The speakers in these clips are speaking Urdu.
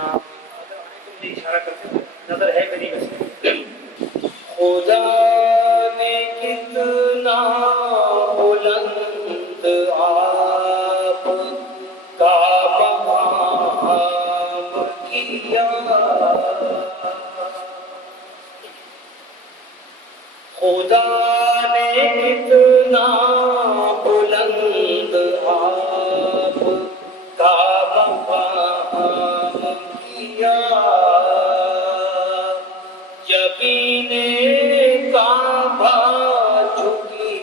ہاں تم نے اشارہ کرتے ہو نظر ہے میری ویسے. خدا نے کتنا بلند آپ کا مقام کیا، خدا نے کتنا بلند آپ کا مقام کیا، جبین کعبہ جھکی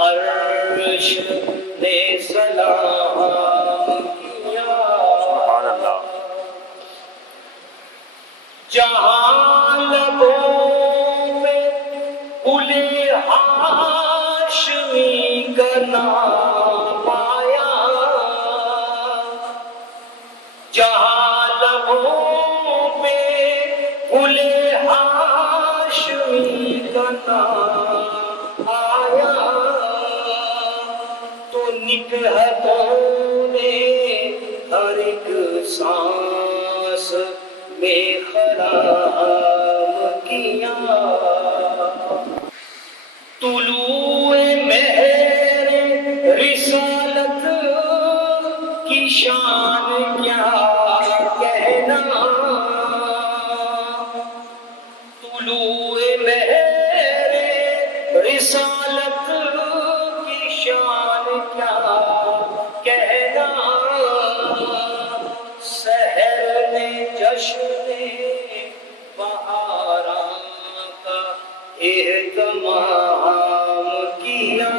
عرش نے سلام کیا، سبحان اللہ. جہاں لبوں پہ گلِ ہاشمی کا نام آیا، جہاں لبوں پہ گلِ ہاشمی کا نام آیا، تو نکہتوں نے ہر ایک سانس میں خرام کیا، طلوع مہر رسالت کی شان کیا کہنا، طلوع مہر رسالت کی شان کیا کہنا، سحر نے جشن بہاراں کا اہتمام کیا،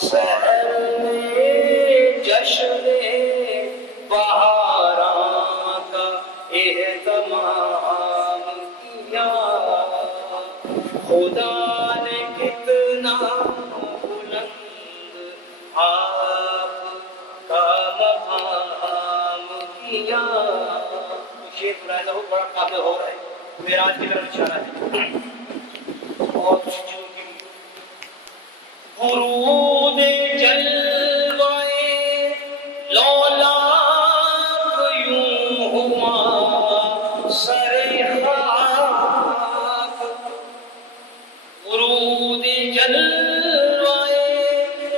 سحر نے جشن بہاراں کا اہتمام کیا، خدا نے کتنا بلند آپ کا مقام کیا. شیخ برائے بہت بڑا قابل ہو رہا ہے، معراج کی طرف اشارہ ہے. اور کچھ چیزوں کی ورود جلوے لولاک یوں ہوا سر خاک، ورود جلوے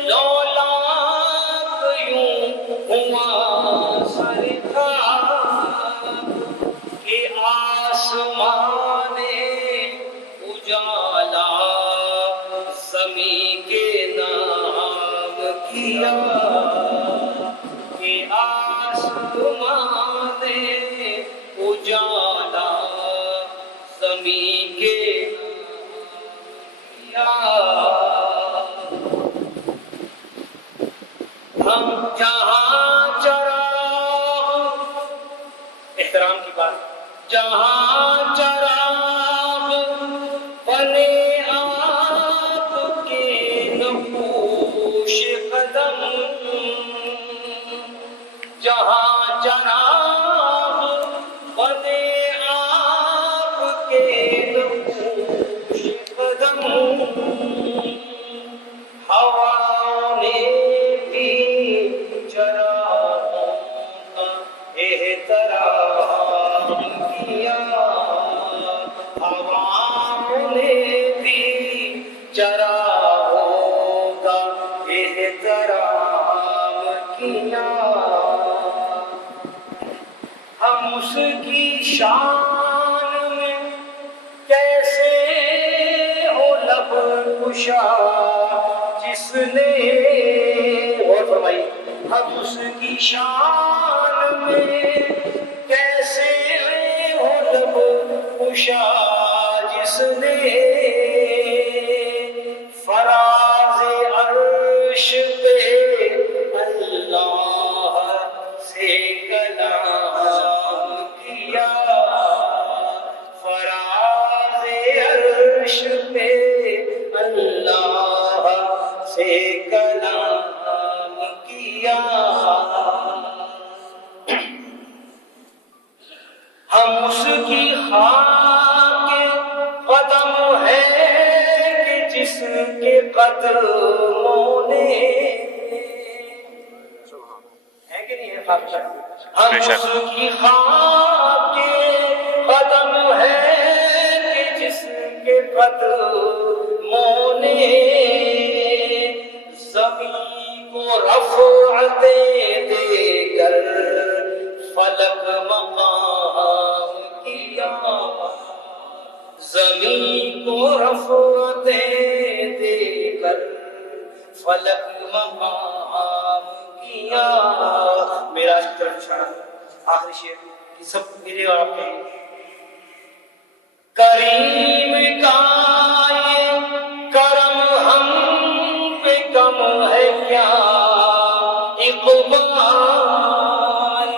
لولاک یوں ہوا سر خاک، کہ آسمان اجالا زمین کے نام کیا، کہ آسمان اجالا زمین کے ہم جہاں چراغ، احترام کی بات. جہاں چراغ بنے آپ کے نقوش قدم، جہاں چراغ بنے آپ کے نقوش قدم، ہوا نے بھی چراغوں کا احترام کیا، ہوا نے بھی چراغوں کا احترام کیا، ہم اس کی شان میں کیسے ہو لب کشا، جس نے غور فرمائی. ہم اس کی شان میں کیسے ہو لب کشا، جس نے فراز عرش پہ اللہ سے کلام کیا، فراز عرش پہ اللہ سے کلام کیا، ہم اس کی خاک قدم ہے کہ جس کے قدموں نے ہے کہ نہیں ہے خاک ہم اس کی خاک کے قدم ہے کہ جس کے قدموں نے زمین کو رفعتیں دے کر فلک مقام کیا، زمین کو رفعتیں دے کر فلک مقام کیا. معراج کی طرف اشارہ. آخری شعر یہ سب میرے اور آپ کے کریم کا یہ کرم ہم پہ کم ہے کیا اقبال،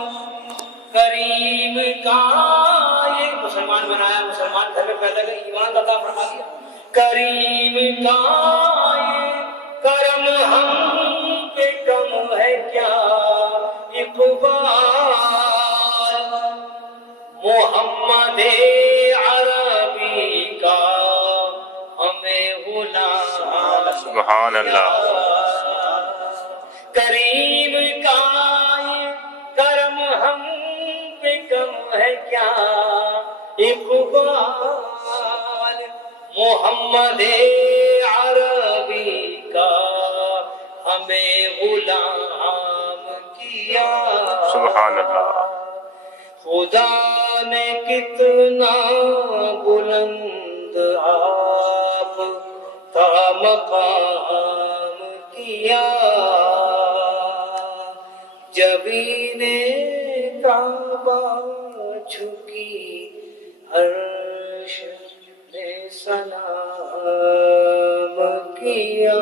کریم کا یہ مسلمان بنایا، مسلمان گھر میں پیدا کر ایمان عطا فرما دیا. کریم کا یہ کرم ہم پہ کم ہے کیا اقبال، محمد عربی کا ہمیں غلام سبحان اللہ. کریم کا یہ کرم ہم پہ کم ہے کیا اقبال، محمد عربی کا ہمیں غلام کیا. سبحان اللہ. خدا نے کتنا بلند آپ کا مقام کیا، جبین کعبہ جھکی عرش نے سلام کیا.